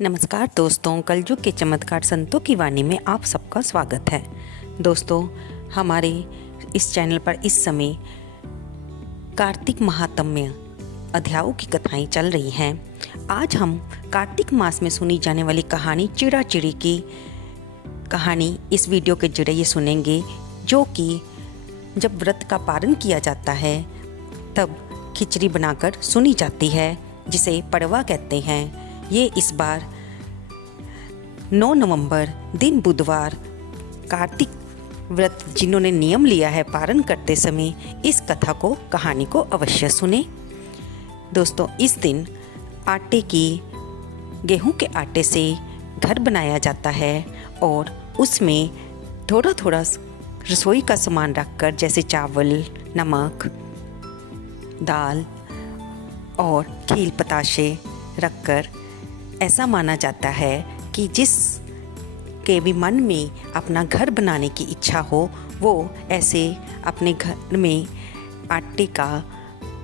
नमस्कार दोस्तों, कलयुग के चमत्कार संतों की वाणी में आप सबका स्वागत है। दोस्तों, हमारे इस चैनल पर इस समय कार्तिक महात्म्य अध्यायों की कथाएं चल रही हैं। आज हम कार्तिक मास में सुनी जाने वाली कहानी चिड़ा चिड़ी की कहानी इस वीडियो के जरिए सुनेंगे, जो कि जब व्रत का पारण किया जाता है तब खिचड़ी बनाकर सुनी जाती है, जिसे पड़वा कहते हैं। ये इस बार 9 नवंबर दिन बुधवार कार्तिक व्रत जिन्होंने नियम लिया है पारण करते समय इस कथा को कहानी को अवश्य सुने। दोस्तों, इस दिन गेहूं के आटे से घर बनाया जाता है और उसमें थोड़ा थोड़ा रसोई का सामान रखकर, जैसे चावल, नमक, दाल और खील पताशे रखकर ऐसा माना जाता है कि जिस के भी मन में अपना घर बनाने की इच्छा हो, वो ऐसे अपने घर में आटे का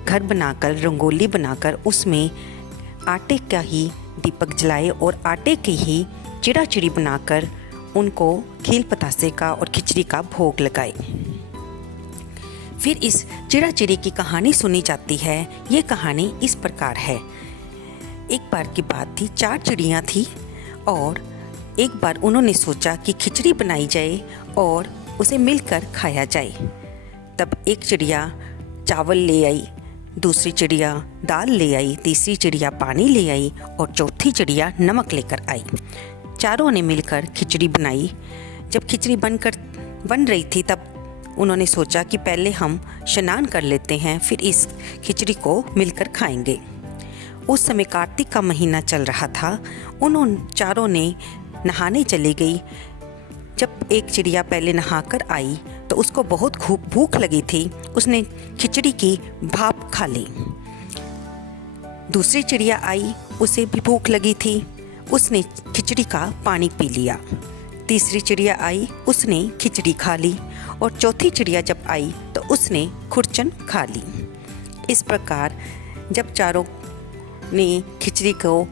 घर बनाकर, रंगोली बनाकर उसमें आटे का ही दीपक जलाए और आटे की ही चिड़ा चिड़ी बनाकर उनको खील पतासे का और खिचड़ी का भोग लगाए। फिर इस चिड़ा चिड़ी की कहानी सुनी जाती है। ये कहानी इस प्रकार है। एक बार की बात थी, 4 चिड़ियाँ थी और एक बार उन्होंने सोचा कि खिचड़ी बनाई जाए और उसे मिलकर खाया जाए। तब एक चिड़िया चावल ले आई, दूसरी चिड़िया दाल ले आई, तीसरी चिड़िया पानी ले आई और चौथी चिड़िया नमक लेकर आई। चारों ने मिलकर खिचड़ी बनाई। जब खिचड़ी बन रही थी तब उन्होंने सोचा कि पहले हम स्नान कर लेते हैं, फिर इस खिचड़ी को मिलकर खाएंगे। उस समय कार्तिक का महीना चल रहा था। उन्होंने चारों ने नहाने चली गई। जब एक चिड़िया पहले नहाकर आई तो उसको बहुत खूब भूख लगी थी। उसने खिचड़ी की भाप खा ली। दूसरी चिड़िया आई, उसे भी भूख लगी थी, उसने खिचड़ी का पानी पी लिया। तीसरी चिड़िया आई, उसने खिचड़ी खा ली और चौथी चिड़िया जब आई तो उसने खुरचन खा ली। इस प्रकार जब चारों ने खिचड़ी को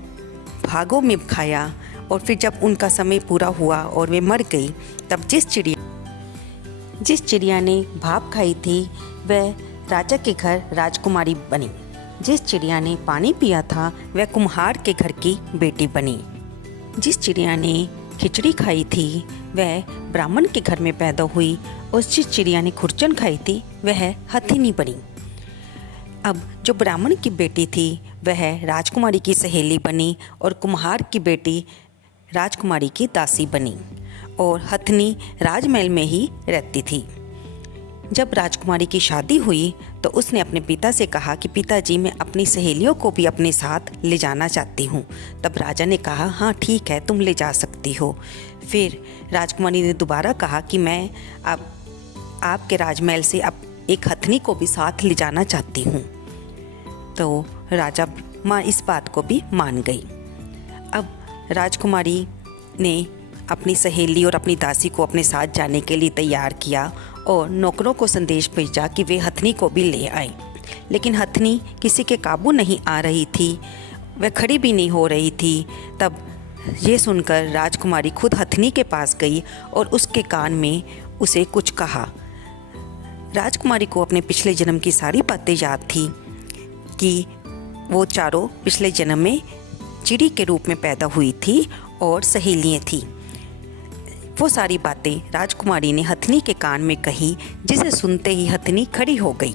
भागों में खाया और फिर जब उनका समय पूरा हुआ और वे मर गई, तब जिस चिड़िया ने भाप खाई थी वह राजा के घर राजकुमारी बनी। जिस चिड़िया ने पानी पिया था वह कुम्हार के घर की बेटी बनी। जिस चिड़िया ने खिचड़ी खाई थी वह ब्राह्मण के घर में पैदा हुई और जिस चिड़िया ने खुरचन खाई थी वह हथिनी बनी। अब जो ब्राह्मण की बेटी थी वह राजकुमारी की सहेली बनी और कुम्हार की बेटी राजकुमारी की दासी बनी और हथनी राजमहल में ही रहती थी। जब राजकुमारी की शादी हुई तो उसने अपने पिता से कहा कि पिताजी, मैं अपनी सहेलियों को भी अपने साथ ले जाना चाहती हूँ। तब राजा ने कहा, हाँ ठीक है, तुम ले जा सकती हो। फिर राजकुमारी ने दोबारा कहा कि मैं अब आपके राजमहल से अब एक हथनी को भी साथ ले जाना चाहती हूँ। तो राजा माँ इस बात को भी मान गई। अब राजकुमारी ने अपनी सहेली और अपनी दासी को अपने साथ जाने के लिए तैयार किया और नौकरों को संदेश भेजा कि वे हथनी को भी ले आए। लेकिन हथनी किसी के काबू नहीं आ रही थी, वह खड़ी भी नहीं हो रही थी। तब ये सुनकर राजकुमारी खुद हथनी के पास गई और उसके कान में उसे कुछ कहा। राजकुमारी को अपने पिछले जन्म की सारी बातें याद थी कि वो चारों पिछले जन्म में चिड़ी के रूप में पैदा हुई थी और सहेलियाँ थी। वो सारी बातें राजकुमारी ने हथनी के कान में कही, जिसे सुनते ही हथनी खड़ी हो गई।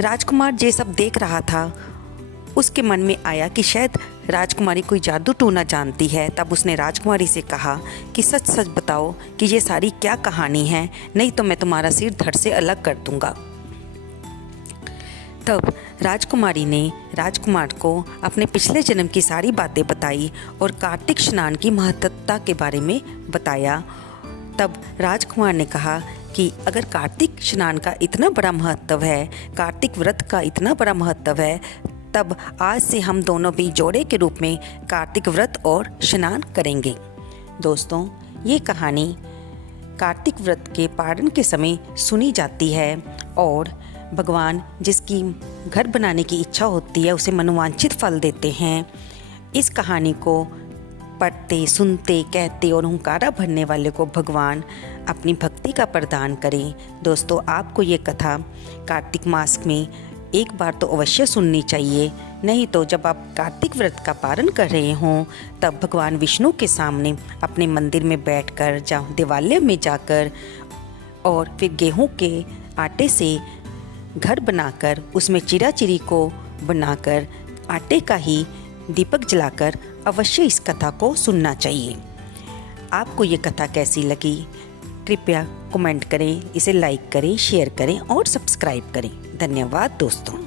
राजकुमार ये सब देख रहा था। उसके मन में आया कि शायद राजकुमारी कोई जादू टोना जानती है। तब उसने राजकुमारी से कहा कि सच सच बताओ कि ये सारी क्या कहानी है, नहीं तो मैं तुम्हारा सिर धड़ से अलग कर दूंगा। तब राजकुमारी ने राजकुमार को अपने पिछले जन्म की सारी बातें बताई और कार्तिक स्नान की महत्वता के बारे में बताया। तब राजकुमार ने कहा कि अगर कार्तिक स्नान का इतना बड़ा महत्व है, कार्तिक व्रत का इतना बड़ा महत्व है, तब आज से हम दोनों भी जोड़े के रूप में कार्तिक व्रत और स्नान करेंगे। दोस्तों, ये कहानी कार्तिक व्रत के पारण के समय सुनी जाती है और भगवान जिसकी घर बनाने की इच्छा होती है उसे मनोवांछित फल देते हैं। इस कहानी को पढ़ते, सुनते, कहते और हुंकारा भरने वाले को भगवान अपनी भक्ति का प्रदान करें। दोस्तों, आपको ये कथा कार्तिक मास में एक बार तो अवश्य सुननी चाहिए। नहीं तो जब आप कार्तिक व्रत का पालन कर रहे हों तब भगवान विष्णु के सामने अपने मंदिर में बैठकर या देवालय में जाकर और फिर गेहूं के आटे से घर बनाकर उसमें चिराचिरी को बनाकर आटे का ही दीपक जलाकर अवश्य इस कथा को सुनना चाहिए। आपको ये कथा कैसी लगी कृपया कमेंट करें, इसे लाइक करें, शेयर करें और सब्सक्राइब करें। धन्यवाद दोस्तों।